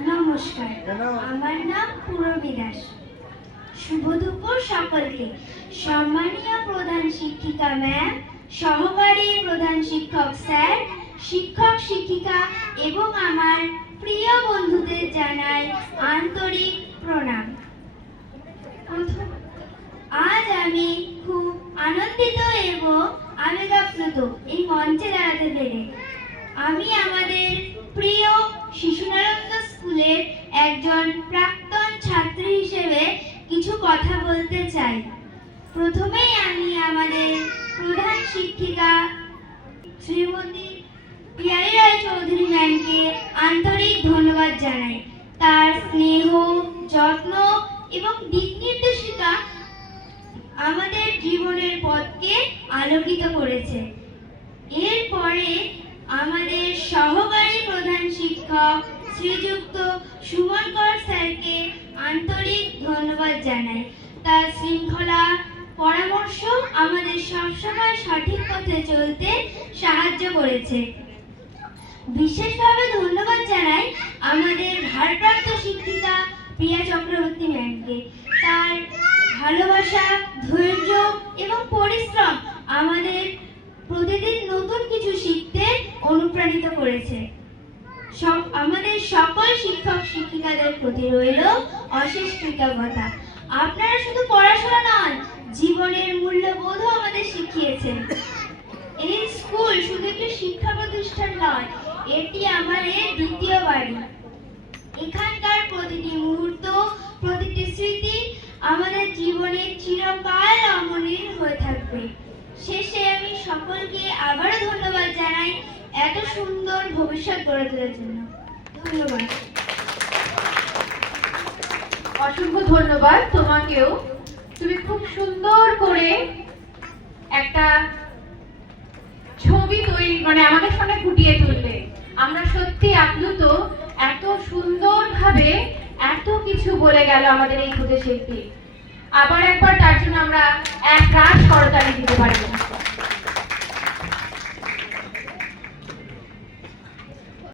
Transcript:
নমস্কার, আমার নাম পূরবী দাস। শুভ দুপুর সকলকে। সম্মানীয় প্রধান শিক্ষিকা ম্যাম, সহকারী প্রধান শিক্ষক স্যার, শিক্ষক শিক্ষিকা এবং আমার প্রিয় বন্ধুদের জানাই আন্তরিক প্রণাম। আজ আমি খুব আনন্দিত এবং আবেগাপ্লুত এই মঞ্চে দাঁড়াতে পেরে। আমি আমাদের প্রিয় শিশুনানন্দ স্কুলের একজন প্রাক্তন ছাত্রী হিসেবে কিছু কথা বলতে চাই। প্রথমেই আমি আমাদের প্রধান শিক্ষিকা শ্রীমতী পিয়ারী রায়চৌধুরী ম্যামকে আন্তরিক ধন্যবাদ জানাই। তার স্নেহ, যত্ন এবং দিক নির্দেশিকা আমাদের জীবনের পথকে আলোকিত করেছে। এরপরে আমাদের সহকারী প্রধান শিক্ষক শ্রীযুক্ত সুমন কর স্যারকে আন্তরিক ধন্যবাদ জানাই। তার শৃঙ্খলা পরামর্শ আমাদের সবসময় সঠিক পথে চলতে সাহায্য করেছে। বিশেষভাবে ধন্যবাদ জানাই আমাদের ভারপ্রাপ্ত শিক্ষিকা প্রিয়া চক্রবর্তী ম্যামকে। তার ভালোবাসা, ধৈর্য এবং পরিশ্রম আমাদের প্রতিদিন নতুন কিছু শিখতে অনুপ্রাণিত করেছে। আমাদের সকল শিক্ষক শিক্ষিকাদের প্রতি রইল অশেষ কৃতজ্ঞতা। আপনারা শুধু পড়াশোনা নয়, জীবনের মূল্যবোধও আমাদের শিখিয়েছেন। এই স্কুল শুধু একটি শিক্ষা প্রতিষ্ঠান নয়, এটি আমাদের দ্বিতীয় বাড়ি। এখানকার প্রতিটি মুহূর্ত, প্রতিটি স্মৃতি আমাদের জীবনে চিরকাল অমলিন হয়ে থাকবে। শেষে আমি সকলকে আবারও ধন্যবাদ জানাই এত সুন্দর ভবিষ্যৎ গড়ে তোলার জন্য। ধন্যবাদ। অসংখ্য ধন্যবাদ তোমাকেও। তুমি খুব সুন্দর করে একটা ছবি তৈরি আমাদের সামনে ফুটিয়ে তুললে। আমরা সত্যি আপ্লুত, এত সুন্দরভাবে এত কিছু বলে গেল আমাদের এই ক্ষুদে শিল্পী। আবার একবার তার জন্য আমরা এক রাত করতালি দিতে পারবো।